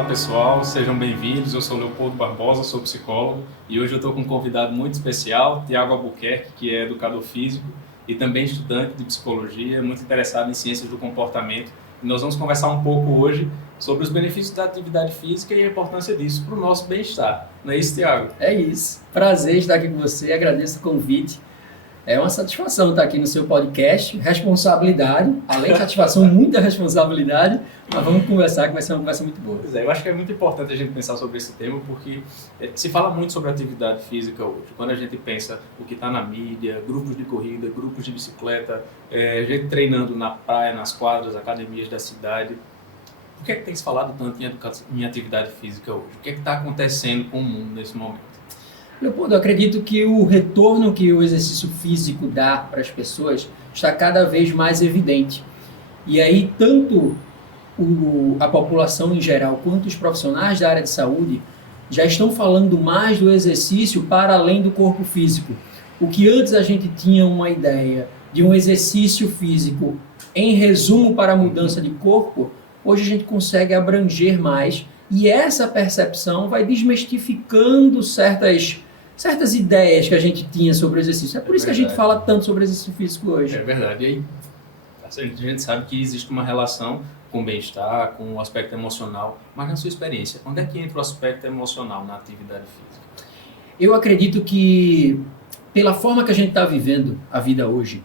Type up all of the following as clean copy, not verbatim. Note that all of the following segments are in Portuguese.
Olá pessoal, sejam bem-vindos. Eu sou Leopoldo Barbosa, sou psicólogo e hoje eu estou com um convidado muito especial, Tiago Albuquerque, que é educador físico e também estudante de psicologia, muito interessado em ciências do comportamento. E nós vamos conversar um pouco hoje sobre os benefícios da atividade física e a importância disso para o nosso bem-estar. Não é isso, Tiago? É isso. Prazer estar aqui com você, agradeço o convite. É uma satisfação estar aqui no seu podcast, responsabilidade, além de satisfação, muita responsabilidade, mas vamos conversar que vai ser uma conversa muito boa. Pois é, eu acho que é muito importante a gente pensar sobre esse tema porque se fala muito sobre atividade física hoje. Quando a gente pensa o que está na mídia, grupos de corrida, grupos de bicicleta, gente treinando na praia, nas quadras, academias da cidade. Por que é que tem se falado tanto em atividade física hoje? O que é que está acontecendo com o mundo nesse momento? Leopoldo, eu acredito que o retorno que o exercício físico dá para as pessoas está cada vez mais evidente. E aí, tanto a população em geral quanto os profissionais da área de saúde já estão falando mais do exercício para além do corpo físico. O que antes a gente tinha uma ideia de um exercício físico em resumo para a mudança de corpo, hoje a gente consegue abranger mais e essa percepção vai desmistificando certas ideias que a gente tinha sobre o exercício. É por isso que a gente fala tanto sobre exercício físico hoje. É verdade. E aí, a gente sabe que existe uma relação com o bem-estar, com o aspecto emocional, mas na sua experiência, onde é que entra o aspecto emocional na atividade física? Eu acredito que, pela forma que a gente está vivendo a vida hoje,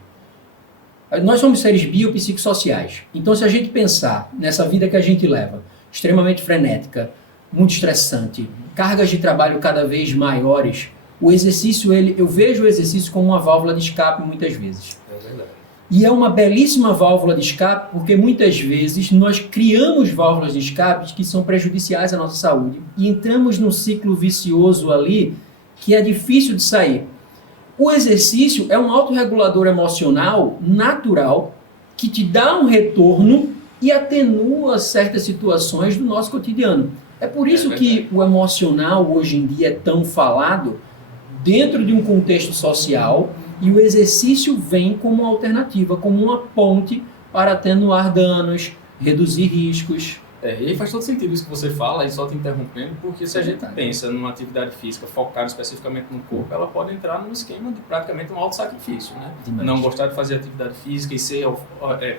nós somos seres biopsicossociais. Então, se a gente pensar nessa vida que a gente leva, extremamente frenética, muito estressante, cargas de trabalho cada vez maiores, o exercício, eu vejo o exercício como uma válvula de escape muitas vezes. É verdade. E é uma belíssima válvula de escape porque muitas vezes nós criamos válvulas de escape que são prejudiciais à nossa saúde e entramos num ciclo vicioso ali que é difícil de sair. O exercício é um autorregulador emocional natural que te dá um retorno e atenua certas situações do nosso cotidiano. É por isso que o emocional hoje em dia é tão falado dentro de um contexto social e o exercício vem como uma alternativa, como uma ponte para atenuar danos, reduzir riscos. E aí faz todo sentido isso que você fala, e só te interrompendo, porque se a gente pensa numa atividade física focada especificamente no corpo, ela pode entrar num esquema de praticamente um auto-sacrifício, né? Não gostar de fazer atividade física e ser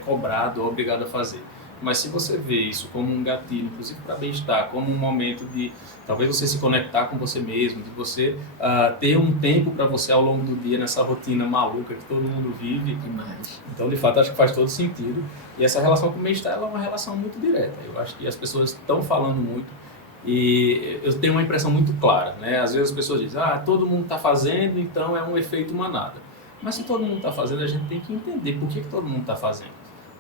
cobrado ou obrigado a fazer. Mas se você vê isso como um gatilho, inclusive para bem-estar, como um momento de talvez você se conectar com você mesmo, de você ter um tempo para você ao longo do dia nessa rotina maluca que todo mundo vive. Demais. Então, de fato, acho que faz todo sentido. E essa relação com o bem-estar ela é uma relação muito direta. Eu acho que as pessoas estão falando muito e eu tenho uma impressão muito clara, né? Às vezes as pessoas dizem, todo mundo está fazendo, então é um efeito manada. Mas se todo mundo está fazendo, a gente tem que entender por que todo mundo está fazendo.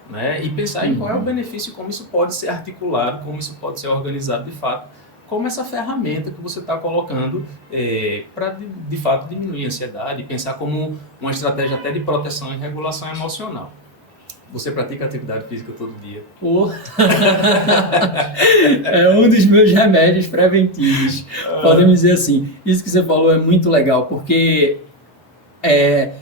Né? E pensar em qual é o benefício, como isso pode ser articulado, como isso pode ser organizado de fato, como essa ferramenta que você está colocando para de fato diminuir a ansiedade e pensar como uma estratégia até de proteção e regulação emocional. Você pratica atividade física todo dia? É um dos meus remédios preventivos, podemos dizer assim. Isso que você falou é muito legal, porque é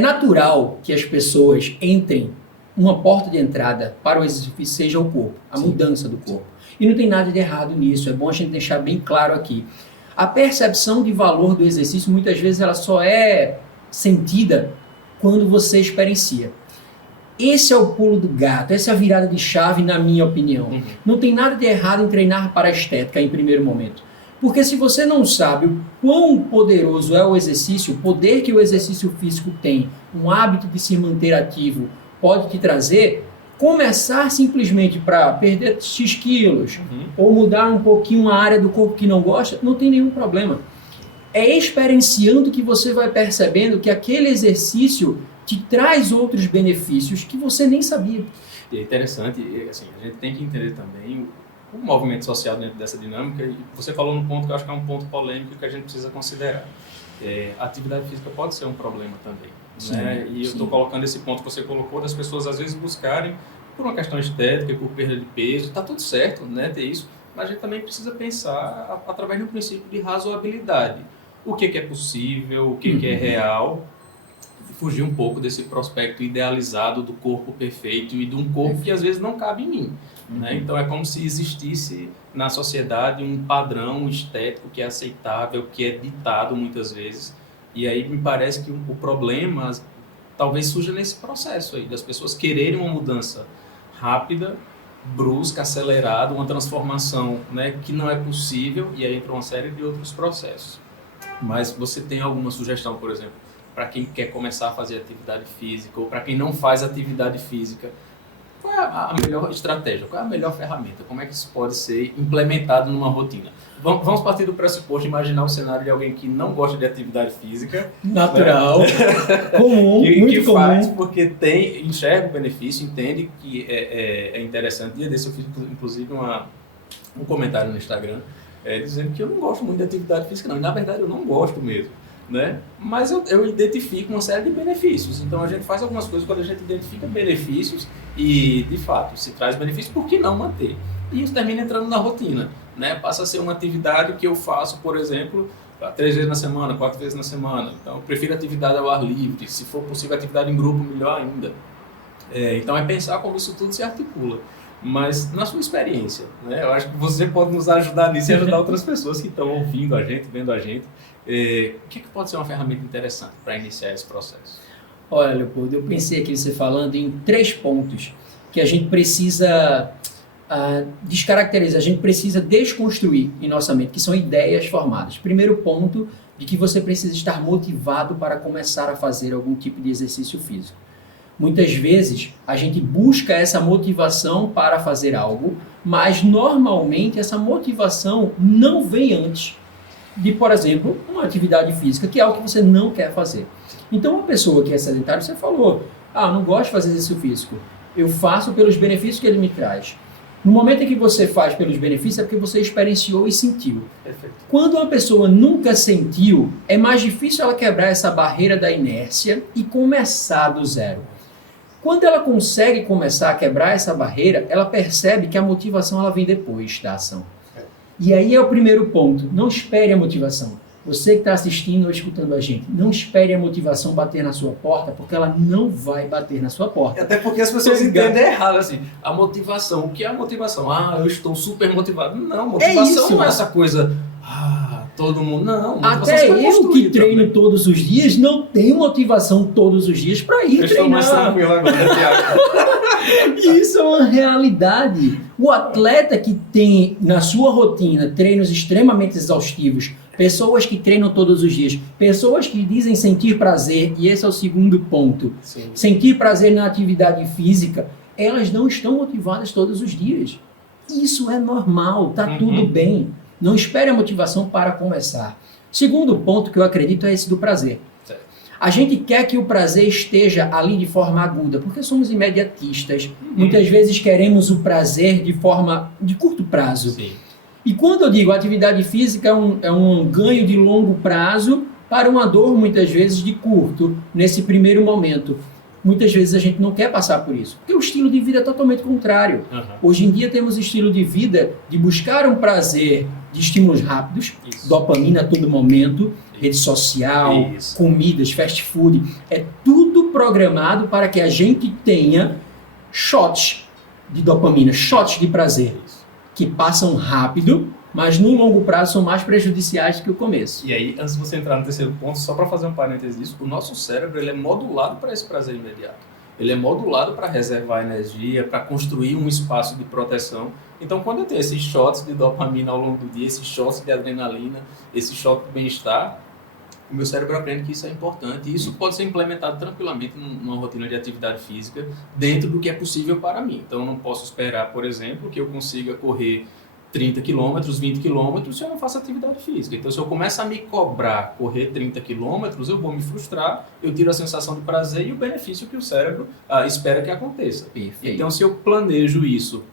natural que as pessoas entrem. Uma porta de entrada para o exercício seja o corpo, a mudança do corpo. E não tem nada de errado nisso, é bom a gente deixar bem claro aqui. A percepção de valor do exercício, muitas vezes, ela só é sentida quando você experiencia. Esse é o pulo do gato, essa é a virada de chave, na minha opinião. Não tem nada de errado em treinar para a estética em primeiro momento. Porque se você não sabe o quão poderoso é o exercício, o poder que o exercício físico tem, um hábito de se manter ativo, pode te trazer, começar simplesmente para perder X quilos ou mudar um pouquinho a área do corpo que não gosta, não tem nenhum problema. É experienciando que você vai percebendo que aquele exercício te traz outros benefícios que você nem sabia. E é interessante, assim, a gente tem que entender também o movimento social dentro dessa dinâmica, e você falou num ponto que eu acho que é um ponto polêmico que a gente precisa considerar. A atividade física pode ser um problema também. Né? E eu estou colocando esse ponto que você colocou, das pessoas às vezes buscarem por uma questão estética, por perda de peso, está tudo certo, né, ter isso, mas a gente também precisa pensar através de um princípio de razoabilidade. O que é possível, o que é real, fugir um pouco desse prospecto idealizado do corpo perfeito e de um corpo que às vezes não cabe em mim. Né? Então é como se existisse na sociedade um padrão estético que é aceitável, que é ditado muitas vezes. E aí me parece que o problema talvez surja nesse processo aí, das pessoas quererem uma mudança rápida, brusca, acelerada, uma transformação, né, que não é possível, e aí entra uma série de outros processos. Mas você tem alguma sugestão, por exemplo, para quem quer começar a fazer atividade física, ou para quem não faz atividade física? Qual é a melhor estratégia? Qual é a melhor ferramenta? Como é que isso pode ser implementado numa rotina? Vamos partir do pressuposto, imaginar o cenário de alguém que não gosta de atividade física. Natural, né? Comum, muito comum. Faz porque enxerga o benefício, entende que é interessante. Dia desse eu fiz, inclusive, um comentário no Instagram dizendo que eu não gosto muito de atividade física, não. E, na verdade, eu não gosto mesmo. Né? Mas eu identifico uma série de benefícios. Então, a gente faz algumas coisas quando a gente identifica benefícios e, de fato, se traz benefícios, por que não manter? E isso termina entrando na rotina. Né? Passa a ser uma atividade que eu faço, por exemplo, 3 vezes na semana, 4 vezes na semana. Então, eu prefiro atividade ao ar livre. Se for possível, atividade em grupo, melhor ainda. Então, é pensar como isso tudo se articula. Mas, na sua experiência, né? Eu acho que você pode nos ajudar nisso e ajudar outras pessoas que estão ouvindo a gente, vendo a gente. O que pode ser uma ferramenta interessante para iniciar esse processo? Olha, Leopoldo, eu pensei aqui você falando em 3 pontos que a gente precisa descaracterizar, a gente precisa desconstruir em nossa mente, que são ideias formadas. Primeiro ponto, de que você precisa estar motivado para começar a fazer algum tipo de exercício físico. Muitas vezes a gente busca essa motivação para fazer algo, mas normalmente essa motivação não vem antes de, por exemplo, uma atividade física, que é algo que você não quer fazer. Então, uma pessoa que é sedentária, você falou, não gosto de fazer exercício físico, eu faço pelos benefícios que ele me traz. No momento em que você faz pelos benefícios, é porque você experienciou e sentiu. Perfeito. Quando uma pessoa nunca sentiu, é mais difícil ela quebrar essa barreira da inércia e começar do zero. Quando ela consegue começar a quebrar essa barreira, ela percebe que a motivação ela vem depois da ação. E aí é o primeiro ponto. Não espere a motivação. Você que está assistindo ou escutando a gente, não espere a motivação bater na sua porta, porque ela não vai bater na sua porta. Até porque as pessoas entendem errado, assim, a motivação. O que é a motivação? Eu estou super motivado. Não, motivação não é essa coisa... todo mundo... Não, até eu que treino também todos os dias, não tenho motivação todos os dias para ir treinar. Estou mais tranquilo agora, Thiago. Isso é uma realidade. O atleta que tem na sua rotina treinos extremamente exaustivos, pessoas que treinam todos os dias, pessoas que dizem sentir prazer, e esse é o segundo ponto, sim, sentir prazer na atividade física, elas não estão motivadas todos os dias. Isso é normal, tá tudo bem. Não espere a motivação para começar. Segundo ponto que eu acredito é esse do prazer. Certo. A gente quer que o prazer esteja ali de forma aguda, porque somos imediatistas. Muitas vezes queremos o prazer de forma de curto prazo. Sim. E quando eu digo atividade física é um ganho de longo prazo para uma dor muitas vezes de curto, nesse primeiro momento. Muitas vezes a gente não quer passar por isso, porque o estilo de vida é totalmente contrário. Hoje em dia temos estilo de vida de buscar um prazer de estímulos rápidos, dopamina a todo momento, rede social, comidas, fast food. É tudo programado para que a gente tenha shots de dopamina, shots de prazer, que passam rápido, mas no longo prazo são mais prejudiciais que o começo. E aí, antes de você entrar no terceiro ponto, só para fazer um parênteses disso, o nosso cérebro ele é modulado para esse prazer imediato. Ele é modulado para reservar energia, para construir um espaço de proteção. Então, quando eu tenho esses shots de dopamina ao longo do dia, esses shots de adrenalina, esse shot de bem-estar, o meu cérebro aprende que isso é importante. E isso pode ser implementado tranquilamente numa rotina de atividade física, dentro do que é possível para mim. Então, eu não posso esperar, por exemplo, que eu consiga correr 30 quilômetros, 20 quilômetros, se eu não faço atividade física. Então, se eu começo a me cobrar correr 30 quilômetros, eu vou me frustrar, eu tiro a sensação de prazer e o benefício que o cérebro espera que aconteça. Perfeito. Então, se eu planejo isso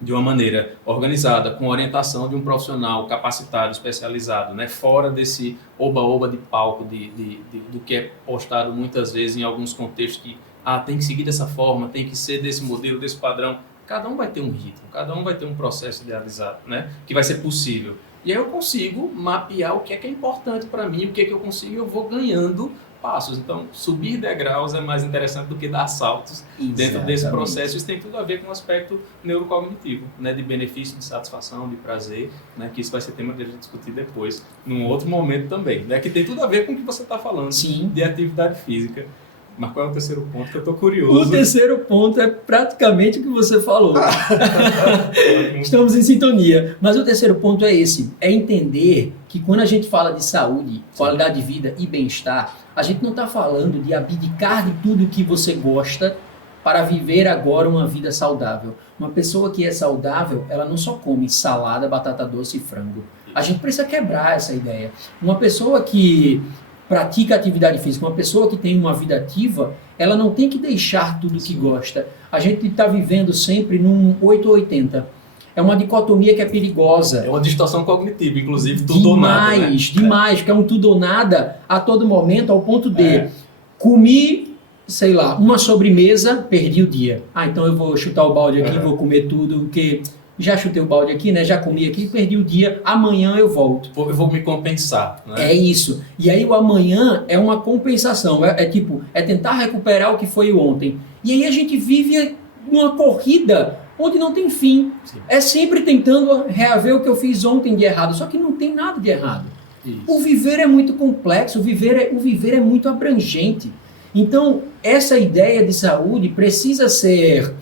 de uma maneira organizada, com orientação de um profissional capacitado, especializado, né, fora desse oba-oba de palco, do que é postado muitas vezes em alguns contextos que tem que seguir dessa forma, tem que ser desse modelo, desse padrão. Cada um vai ter um ritmo, cada um vai ter um processo idealizado, né, que vai ser possível. E aí eu consigo mapear o que é importante para mim, o que é que eu consigo, e eu vou ganhando passos. Então, subir degraus é mais interessante do que dar saltos dentro desse processo. Isso tem tudo a ver com o aspecto neurocognitivo, né, de benefício, de satisfação, de prazer, né, que isso vai ser tema de a gente discutir depois, num outro momento também, né, que tem tudo a ver com o que você está falando, de atividade física. Mas qual é o terceiro ponto que eu estou curioso? O terceiro ponto é praticamente o que você falou. Estamos em sintonia. Mas o terceiro ponto é esse, é entender que quando a gente fala de saúde, qualidade de vida e bem-estar, a gente não está falando de abdicar de tudo que você gosta para viver agora uma vida saudável. Uma pessoa que é saudável, ela não só come salada, batata doce e frango. A gente precisa quebrar essa ideia. Uma pessoa que pratica atividade física, uma pessoa que tem uma vida ativa, ela não tem que deixar tudo que gosta. A gente está vivendo sempre num 8 ou 80. É uma dicotomia que é perigosa. É uma distorção cognitiva, inclusive, tudo ou nada. Demais, que é um tudo ou nada a todo momento, ao ponto de comi, sei lá, uma sobremesa, perdi o dia. Então eu vou chutar o balde aqui, vou comer tudo, porque já chutei o balde aqui, né? Já comi aqui, perdi o dia, amanhã eu volto. Eu vou me compensar, né? É isso. E aí o amanhã é uma compensação, é tentar recuperar o que foi ontem. E aí a gente vive numa corrida onde não tem fim. Sim. É sempre tentando reaver o que eu fiz ontem de errado, só que não tem nada de errado. Isso. O viver é muito complexo, o viver é muito abrangente. Então, essa ideia de saúde precisa ser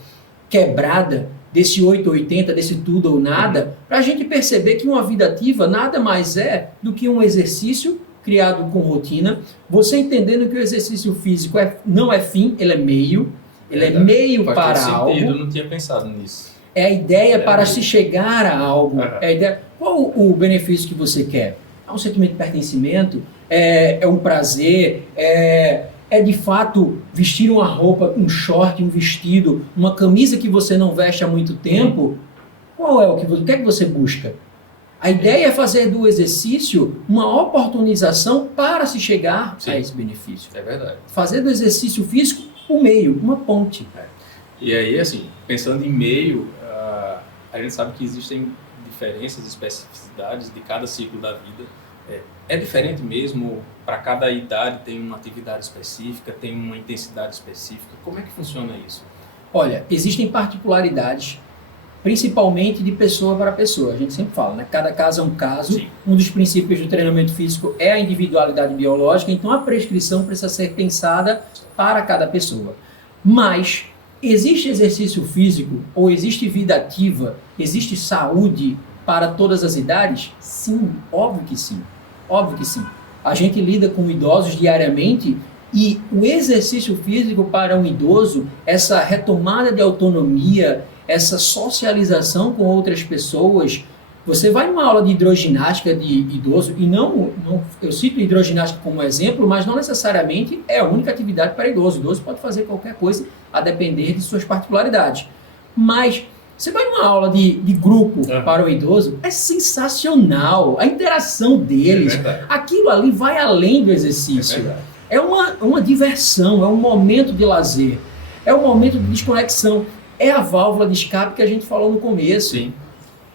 quebrada desse 880, desse tudo ou nada, para a gente perceber que uma vida ativa nada mais é do que um exercício criado com rotina, você entendendo que o exercício físico não é fim, ele é meio, para algo. Eu não tinha pensado nisso. É a ideia para se chegar a algo. É a ideia. Qual o benefício que você quer? É um sentimento de pertencimento? É um prazer? É de fato vestir uma roupa, um short, um vestido, uma camisa que você não veste há muito tempo? Qual é o que é que você busca? A ideia é fazer do exercício uma oportunização para se chegar a esse benefício. É verdade. Fazer do exercício físico um meio, uma ponte. E aí, assim, pensando em meio, a gente sabe que existem diferenças, especificidades de cada ciclo da vida. É diferente mesmo, para cada idade tem uma atividade específica, tem uma intensidade específica. Como é que funciona isso? Olha, existem particularidades, principalmente de pessoa para pessoa. A gente sempre fala, né? Cada caso é um caso. Sim. Um dos princípios do treinamento físico é a individualidade biológica, então a prescrição precisa ser pensada para cada pessoa. Mas existe exercício físico ou existe vida ativa, existe saúde para todas as idades? Sim, óbvio que sim. Óbvio que sim. A gente lida com idosos diariamente e o exercício físico para um idoso, essa retomada de autonomia, essa socialização com outras pessoas. Você vai numa aula de hidroginástica de idoso, e não eu cito hidroginástica como exemplo, mas não necessariamente é a única atividade para idoso. O idoso pode fazer qualquer coisa a depender de suas particularidades. Mas você vai numa aula de grupo para o idoso, é sensacional. A interação deles, aquilo ali vai além do exercício. É uma diversão, é um momento de lazer, é um momento de desconexão. É a válvula de escape que a gente falou no começo. Sim.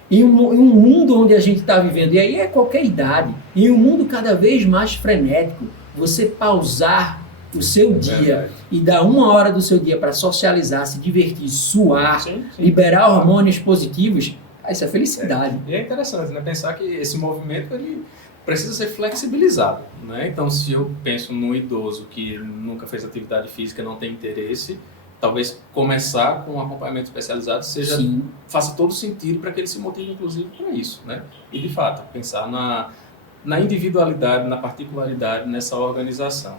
Em um mundo onde a gente está vivendo, e aí é qualquer idade, em um mundo cada vez mais frenético, você pausar o seu dia e dar uma hora do seu dia para socializar, se divertir, suar, liberar hormônios positivos, isso é felicidade. E é interessante, né? Pensar que esse movimento ele precisa ser flexibilizado, né? Então, se eu penso num idoso que nunca fez atividade física, não tem interesse, talvez começar com um acompanhamento especializado faça todo sentido para que ele se motive, inclusive, para isso, né? E, de fato, pensar na individualidade, na particularidade, nessa organização.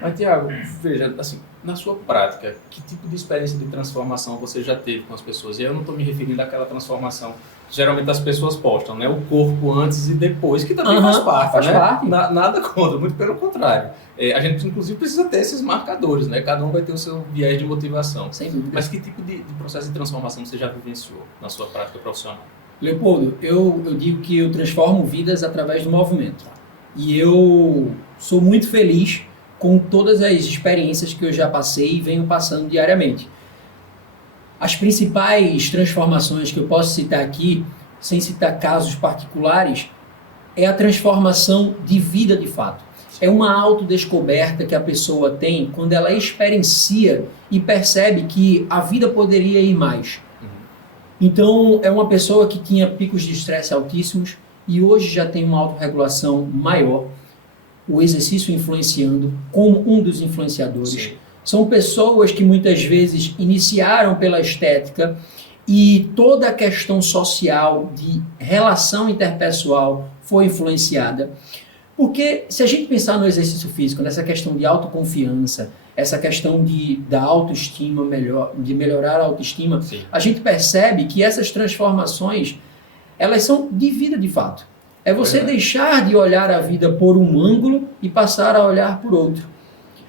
Mas, Tiago, veja, assim, na sua prática, que tipo de experiência de transformação você já teve com as pessoas? E eu não estou me referindo àquela transformação que geralmente as pessoas postam, né? O corpo antes e depois, que também faz parte, né? Nada contra, muito pelo contrário. A gente, inclusive, precisa ter esses marcadores, né? Cada um vai ter o seu viés de motivação. Sem dúvida. Mas que tipo de processo de transformação você já vivenciou na sua prática profissional? Leopoldo, eu digo que eu transformo vidas através do movimento. E eu sou muito feliz com todas as experiências que eu já passei e venho passando diariamente. As principais transformações que eu posso citar aqui, sem citar casos particulares, é a transformação de vida de fato. É uma autodescoberta que a pessoa tem quando ela experiencia e percebe que a vida poderia ir mais. Então, é uma pessoa que tinha picos de estresse altíssimos e hoje já tem uma autorregulação maior, o exercício influenciando como um dos influenciadores. Sim. São pessoas que muitas vezes iniciaram pela estética e toda a questão social de relação interpessoal foi influenciada. Porque se a gente pensar no exercício físico, nessa questão de autoconfiança, essa questão da autoestima, de melhorar a autoestima, Sim. a gente percebe que essas transformações, elas são de vida de fato. É você deixar de olhar a vida por um ângulo e passar a olhar por outro.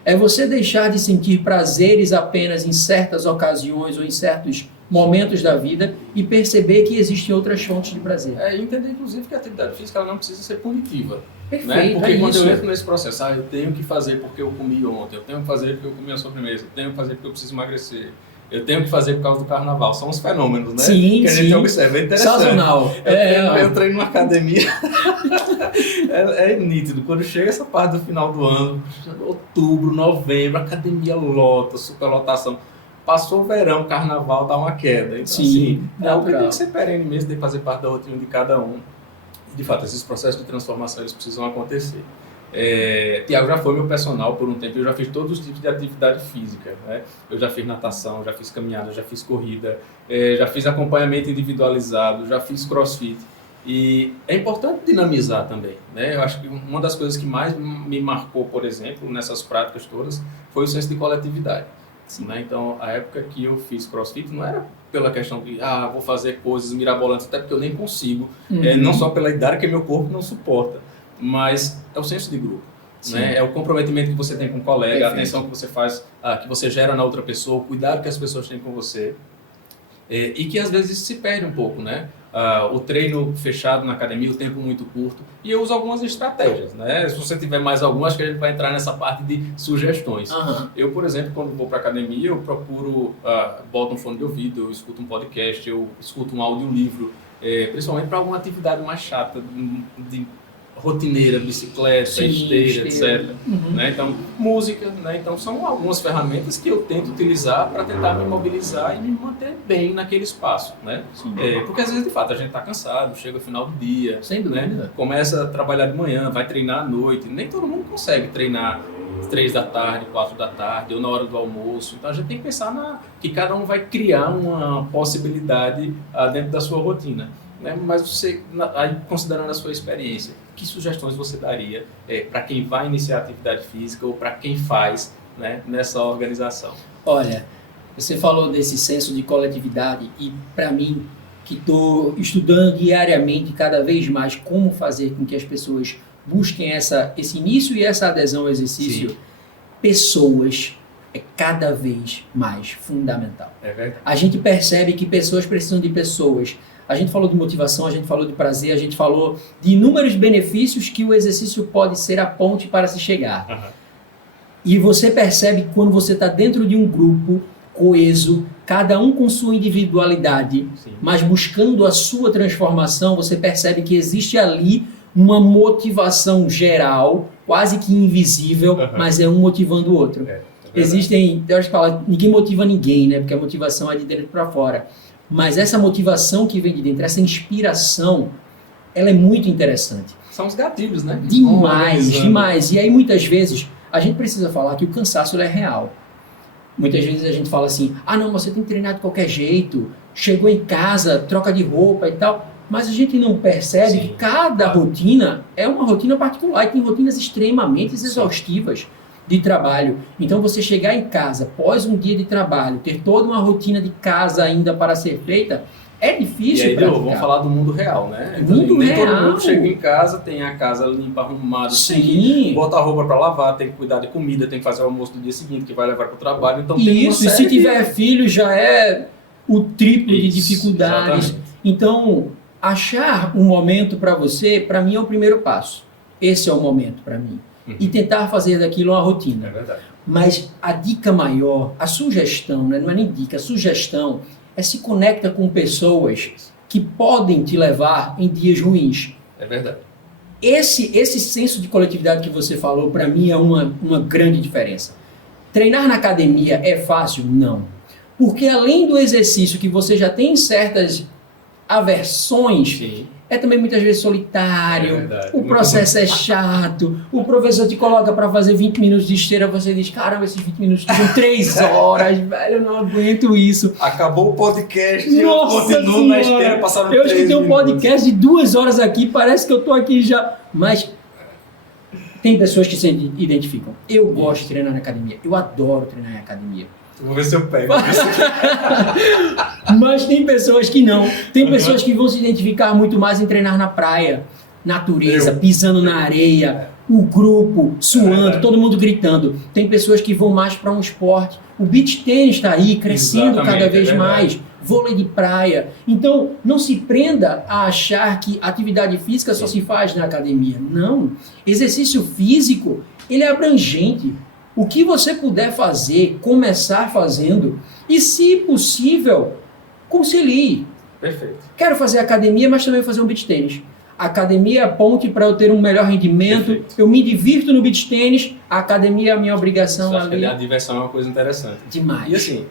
É você deixar de sentir prazeres apenas em certas ocasiões ou em certos momentos da vida e perceber que existem outras fontes de prazer. Entender, inclusive, que a atividade física ela não precisa ser punitiva. Perfeito, Né? Porque quando isso. eu entro nesse processo, eu tenho que fazer porque eu comi ontem, eu tenho que fazer porque eu comi a sobremesa, eu tenho que fazer porque eu preciso emagrecer, eu tenho que fazer por causa do carnaval. São os fenômenos, né? Sim, que a gente observa. É interessante. Sazonal. Eu treino numa academia, é nítido. Quando chega essa parte do final do ano, outubro, novembro, a academia lota, superlotação. Passou o verão, carnaval, dá uma queda. Então, Sim, é algo que tem que ser perene mesmo, tem que fazer parte da rotina de cada um. De fato, esses processos de transformação eles precisam acontecer. Tiago já foi meu personal por um tempo, eu já fiz todos os tipos de atividade física. Né? Eu já fiz natação, já fiz caminhada, já fiz corrida, já fiz acompanhamento individualizado, já fiz crossfit. E é importante dinamizar também. Né? Eu acho que uma das coisas que mais me marcou, por exemplo, nessas práticas todas, foi o senso de coletividade. Né? Então, a época que eu fiz crossfit não era pela questão de vou fazer coisas mirabolantes, até porque eu nem consigo, não só pela idade que meu corpo não suporta, mas é o senso de grupo, né? É o comprometimento que você tem com o colega, Perfeito. a atenção que você faz, que você gera na outra pessoa, o cuidado que as pessoas têm com você, e que às vezes se perde um pouco, né? O treino fechado na academia, o tempo muito curto, e eu uso algumas estratégias, né? Se você tiver mais algumas, acho que a gente vai entrar nessa parte de sugestões. Eu, por exemplo, quando vou para academia, eu procuro, boto um fone de ouvido, eu escuto um podcast, eu escuto um audiolivro, principalmente para alguma atividade mais chata, de rotineira, bicicleta, esteira, etc. Né? Então, música, né? Então, são algumas ferramentas que eu tento utilizar para tentar me mobilizar e me manter bem naquele espaço, né? Porque às vezes, de fato, a gente está cansado, chega o final do dia, sem dúvida, né? Começa a trabalhar de manhã, vai treinar à noite, nem todo mundo consegue treinar 3 da tarde, 4 da tarde, ou na hora do almoço. Então, a gente tem que pensar que cada um vai criar uma possibilidade dentro da sua rotina. Né? Mas você, aí, considerando a sua experiência, que sugestões você daria para quem vai iniciar atividade física ou para quem faz, né, nessa organização? Olha, você falou desse senso de coletividade e para mim, que estou estudando diariamente cada vez mais como fazer com que as pessoas busquem esse início e essa adesão ao exercício, pessoas é cada vez mais fundamental. É verdade. A gente percebe que pessoas precisam de pessoas. A gente falou de motivação, a gente falou de prazer, a gente falou de inúmeros benefícios que o exercício pode ser a ponte para se chegar. E você percebe que quando você está dentro de um grupo coeso, cada um com sua individualidade, mas buscando a sua transformação, você percebe que existe ali uma motivação geral, quase que invisível, mas é um motivando o outro. Existem, eu acho que fala, ninguém motiva ninguém, né? Porque a motivação é de dentro para fora. Mas essa motivação que vem de dentro, essa inspiração, ela é muito interessante. São os gatilhos, né? Demais, demais. E aí, muitas vezes, a gente precisa falar que o cansaço ele é real. Muitas vezes a gente fala assim, não, você tem que treinar de qualquer jeito, chegou em casa, troca de roupa e tal. Mas a gente não percebe que cada rotina é uma rotina particular e tem rotinas extremamente exaustivas de trabalho. Então, você chegar em casa, após um dia de trabalho, ter toda uma rotina de casa ainda para ser feita, é difícil. E aí, vamos falar do mundo real, né? Então, nem todo mundo chega em casa, tem a casa limpa, arrumada, tem que botar a roupa para lavar, tem que cuidar de comida, tem que fazer o almoço do dia seguinte, que vai levar para o trabalho. Então, tem isso, e se tiver filho, já é o triplo de dificuldades. Exatamente. Então, achar um momento para você, para mim, é o primeiro passo. Esse é o momento para mim. E tentar fazer daquilo uma rotina. É verdade. Mas a dica maior, a sugestão, né? Não é nem dica, a sugestão é se conecta com pessoas que podem te levar em dias ruins. É verdade. esse senso de coletividade que você falou, para mim, é uma grande diferença. Treinar na academia é fácil? Não. Porque além do exercício que você já tem certas aversões, Sim. é também muitas vezes solitário, verdade. o processo é chato, o professor te coloca para fazer 20 minutos de esteira, você diz, caramba, esses 20 minutos são 3 horas, velho, eu não aguento isso. Acabou o podcast e eu Nossa continuo na Senhora! esteira, passaram Eu 3 escutei um minutos. podcast de 2 horas aqui, parece que eu tô aqui já, mas tem pessoas que se identificam. Eu gosto de treinar na academia, eu adoro treinar na academia. Vou ver se eu pego. Mas tem pessoas que não. Tem pessoas que vão se identificar muito mais em treinar na praia, natureza, pisando na areia, o grupo suando, todo mundo gritando. Tem pessoas que vão mais para um esporte. O beach tennis está aí crescendo cada vez mais. Vôlei de praia. Então, não se prenda a achar que atividade física só se faz na academia. Não. Exercício físico, ele é abrangente. O que você puder fazer, começar fazendo e, se possível, concilie. Perfeito. Quero fazer academia, mas também fazer um beach tênis. A academia é a ponte para eu ter um melhor rendimento. Perfeito. Eu me divirto no beach tênis. A academia é a minha obrigação Acho que ali. a diversão é uma coisa interessante. Demais. E assim,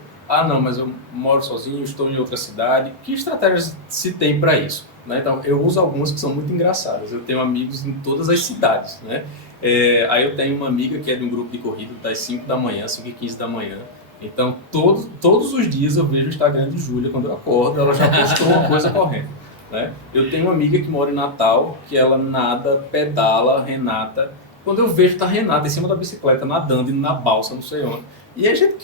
não, mas eu moro sozinho, estou em outra cidade. Que estratégias se tem para isso? Né? Então, eu uso algumas que são muito engraçadas. Eu tenho amigos em todas as cidades, né? Aí eu tenho uma amiga que é de um grupo de corrida das 5 da manhã, 5h15 da manhã. Então, todos os dias eu vejo o Instagram de Júlia, quando eu acordo, ela já postou uma coisa correndo. Né? Eu tenho uma amiga que mora em Natal, que ela nada, pedala, Renata. Quando eu vejo, tá Renata em cima da bicicleta, nadando, indo na balsa, não sei onde. E a gente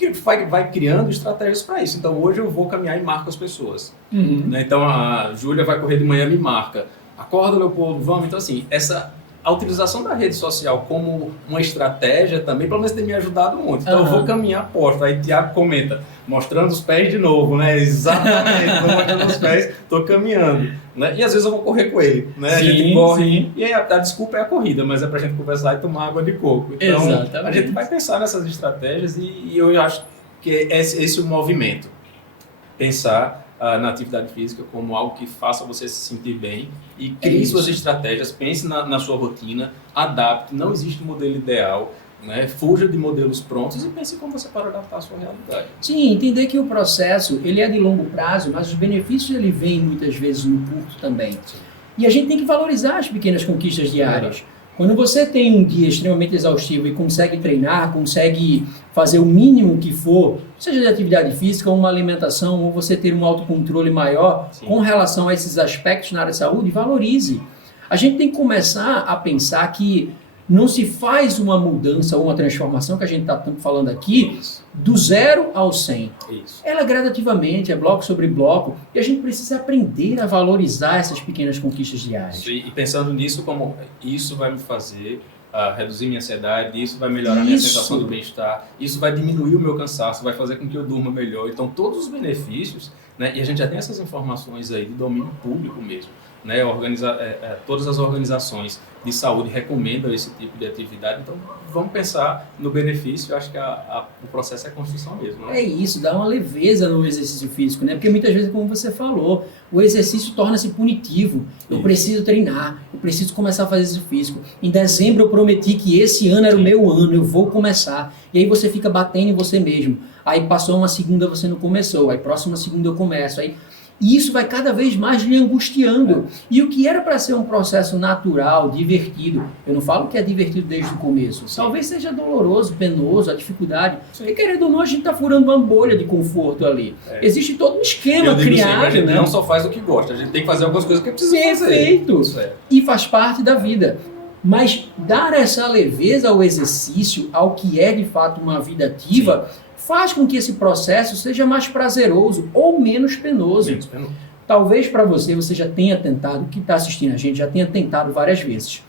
vai criando estratégias para isso. Então, hoje eu vou caminhar e marco as pessoas. Né? Então, a Júlia vai correr de manhã, me marca. Acorda, Leopoldo, vamos. Então, assim, a utilização da rede social como uma estratégia também, pelo menos tem me ajudado muito. Então eu vou caminhar, posto. Aí Thiago comenta, mostrando os pés de novo, né? Exatamente, estou mostrando os pés, estou caminhando. Né? E às vezes eu vou correr com ele, né? A gente corre, e aí a desculpa é a corrida, mas é pra gente conversar e tomar água de coco. Então Exatamente. A gente vai pensar nessas estratégias e eu acho que esse é o movimento. Pensar na atividade física como algo que faça você se sentir bem e crie suas estratégias, pense na sua rotina, adapte, não existe modelo ideal, né? Fuja de modelos prontos e pense como você pode adaptar a sua realidade. Sim, entender que o processo ele é de longo prazo, mas os benefícios ele vêm muitas vezes no curto também. Sim. E a gente tem que valorizar as pequenas conquistas diárias. Quando você tem um dia extremamente exaustivo e consegue treinar, consegue fazer o mínimo que for, seja de atividade física, ou uma alimentação, ou você ter um autocontrole maior com relação a esses aspectos na área de saúde, valorize. A gente tem que começar a pensar que não se faz uma mudança ou uma transformação, que a gente está tanto falando aqui, do 0 ao 100. Isso. Ela é gradativamente, é bloco sobre bloco, e a gente precisa aprender a valorizar essas pequenas conquistas diárias. E pensando nisso, como isso vai me fazer reduzir minha ansiedade, isso vai melhorar minha sensação do bem-estar, isso vai diminuir o meu cansaço, vai fazer com que eu durma melhor. Então, todos os benefícios, né, e a gente já tem essas informações aí de domínio público mesmo, né, todas as organizações de saúde recomendam esse tipo de atividade, então vamos pensar no benefício. Eu acho que o processo é construção mesmo. Né? É isso, dá uma leveza no exercício físico, né? Porque muitas vezes, como você falou, o exercício torna-se punitivo. Eu preciso treinar, eu preciso começar a fazer exercício físico. Em dezembro eu prometi que esse ano era o meu ano, eu vou começar. E aí você fica batendo em você mesmo. Aí passou uma segunda, você não começou. Aí próxima segunda eu começo. E isso vai cada vez mais lhe angustiando. E o que era para ser um processo natural, divertido, eu não falo que é divertido desde o começo. Talvez seja doloroso, penoso, a dificuldade. E querendo ou não, a gente está furando uma bolha de conforto ali. Existe todo um esquema criado. Sempre, a gente né? não só faz o que gosta, a gente tem que fazer algumas coisas que precisa fazer. Perfeito. E faz parte da vida. Mas dar essa leveza ao exercício, ao que é de fato uma vida ativa, faz com que esse processo seja mais prazeroso ou menos penoso. Talvez para você já tenha tentado, que está assistindo a gente, já tenha tentado várias vezes.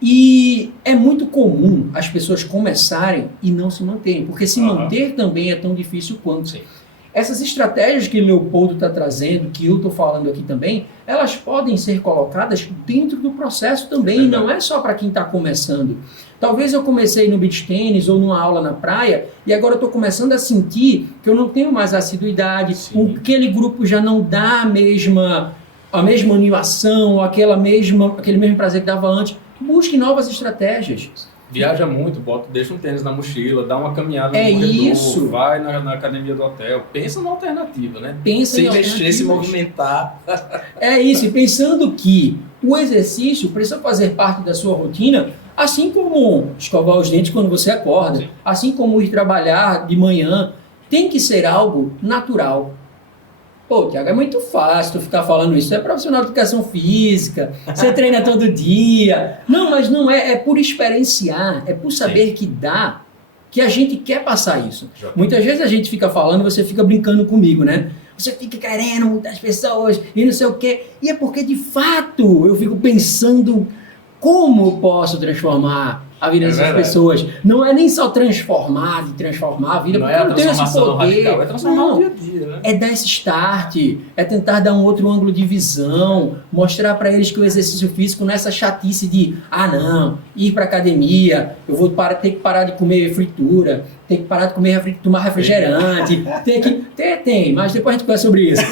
E é muito comum as pessoas começarem e não se manterem, porque se manter também é tão difícil quanto. Essas estratégias que o Leopoldo está trazendo, que eu estou falando aqui também, elas podem ser colocadas dentro do processo também, e não é só para quem está começando. Talvez eu comecei no beach tênis ou numa aula na praia e agora eu estou começando a sentir que eu não tenho mais assiduidade, aquele grupo já não dá a mesma a mesma animação, aquele mesmo prazer que dava antes. Busque novas estratégias. Viaja muito, deixa um tênis na mochila, dá uma caminhada no corredor, isso. Vai na academia do hotel. Pensa na alternativa, né? Pensa em mexer, se movimentar. É isso, e pensando que o exercício precisa fazer parte da sua rotina, assim como escovar os dentes quando você acorda, Sim. assim como ir trabalhar de manhã, tem que ser algo natural. Pô, Tiago, é muito fácil tu ficar falando isso. Você é profissional de educação física, você treina todo dia. Não, mas não é. É por experienciar, é por saber que dá, que a gente quer passar isso. Muitas vezes a gente fica falando e você fica brincando comigo, né? Você fica querendo muitas pessoas e não sei o quê. E é porque, de fato, eu fico pensando como eu posso transformar a vida dessas pessoas. Não é nem só transformar a vida, porque eu não tenho esse poder. Radical, é transformar o dia a dia, né? É dar esse start, é tentar dar um outro ângulo de visão, mostrar para eles que o exercício físico não é essa chatice de, ir para academia, eu vou ter que parar de comer fritura, ter que parar de tomar refrigerante, tem, mas depois a gente conversa sobre isso.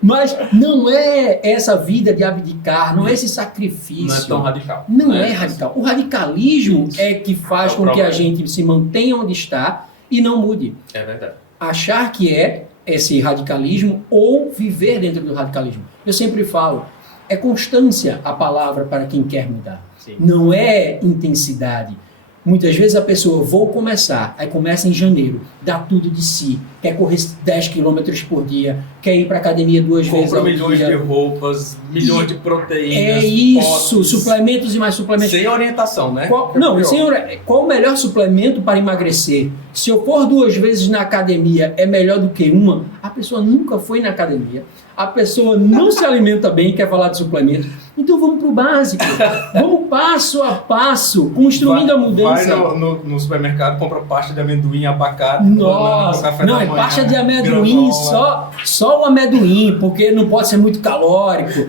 Mas não é essa vida de abdicar, não é esse sacrifício. Não é tão radical. Não é radical. O radicalismo é que faz com que a gente se mantenha onde está e não mude. É verdade. Achar que é esse radicalismo ou viver dentro do radicalismo. Eu sempre falo, é constância a palavra para quem quer mudar. Sim. Não é intensidade. Muitas vezes a pessoa, vou começar, aí começa em janeiro, dá tudo de si, quer correr 10 km por dia, quer ir para academia 2 vezes ao dia. Compra milhões de roupas, milhões de proteínas. É isso, potes, suplementos e mais suplementos. sem orientação, né? Qual o melhor suplemento para emagrecer? Se eu for 2 vezes na academia, é melhor do que uma? A pessoa nunca foi na academia, a pessoa não se alimenta bem e quer falar de suplemento. Então vamos para o básico, vamos passo a passo, construindo a mudança. Vai no supermercado, compra pasta de amendoim, abacate. Nossa, não, é pasta de amendoim, só o amendoim, porque não pode ser muito calórico.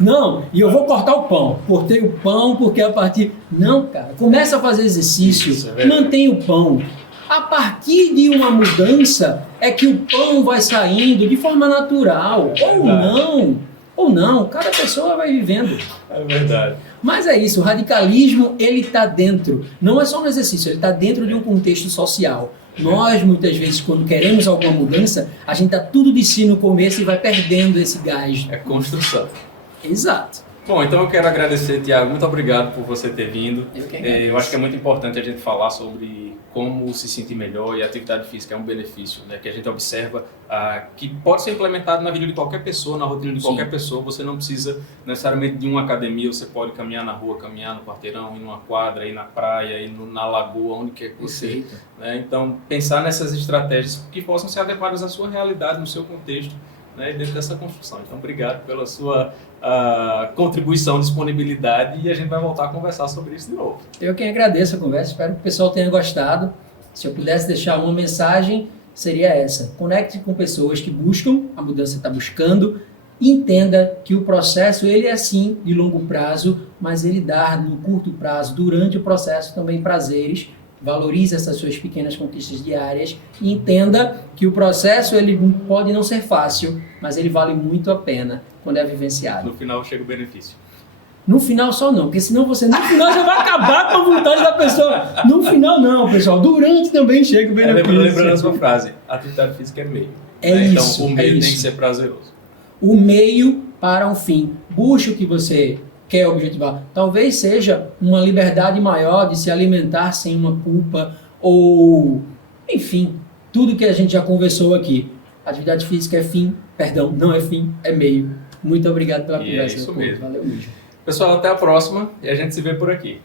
Não, e eu vou cortar o pão. Cortei o pão porque a partir... Não, cara, começa a fazer exercício, mantém o pão. A partir de uma mudança é que o pão vai saindo de forma natural, ou não, cada pessoa vai vivendo. É verdade. Mas é isso, o radicalismo, ele está dentro, não é só no exercício, ele está dentro de um contexto social. Nós, muitas vezes, quando queremos alguma mudança, a gente dá tudo de si no começo e vai perdendo esse gás. É construção. Exato. Bom, então eu quero agradecer, Tiago, muito obrigado por você ter vindo. Eu acho que é muito importante a gente falar sobre como se sentir melhor, e a atividade física é um benefício, né, que a gente observa que pode ser implementado na vida de qualquer pessoa, na rotina de qualquer pessoa. Você não precisa necessariamente de uma academia, você pode caminhar na rua, caminhar no quarteirão, ir numa quadra, ir na praia, ir na lagoa, onde quer que você... Né? Então, pensar nessas estratégias que possam ser adequadas à sua realidade, no seu contexto, né, dentro dessa construção. Então, obrigado pela sua contribuição, disponibilidade, e a gente vai voltar a conversar sobre isso de novo. Eu quem agradeço a conversa, espero que o pessoal tenha gostado. Se eu pudesse deixar uma mensagem, seria essa: conecte com pessoas que buscam, a mudança está buscando, e entenda que o processo, ele é sim de longo prazo, mas ele dá no curto prazo, durante o processo, também prazeres. Valorize essas suas pequenas conquistas diárias e entenda que o processo, ele pode não ser fácil, mas ele vale muito a pena quando é vivenciado. No final chega o benefício. No final só não, porque senão no final já vai acabar com a vontade da pessoa. No final não, pessoal. Durante também chega o benefício. Lembrando a sua frase, a atividade física é meio. Isso. Então o meio tem que ser prazeroso. O meio para o fim. Busque o que você quer objetivar. Talvez seja uma liberdade maior de se alimentar sem uma culpa, ou, enfim, tudo que a gente já conversou aqui. Atividade física é fim, não é fim, é meio. Muito obrigado pela conversa. É isso mesmo. Valeu, Luiz. Pessoal, até a próxima e a gente se vê por aqui.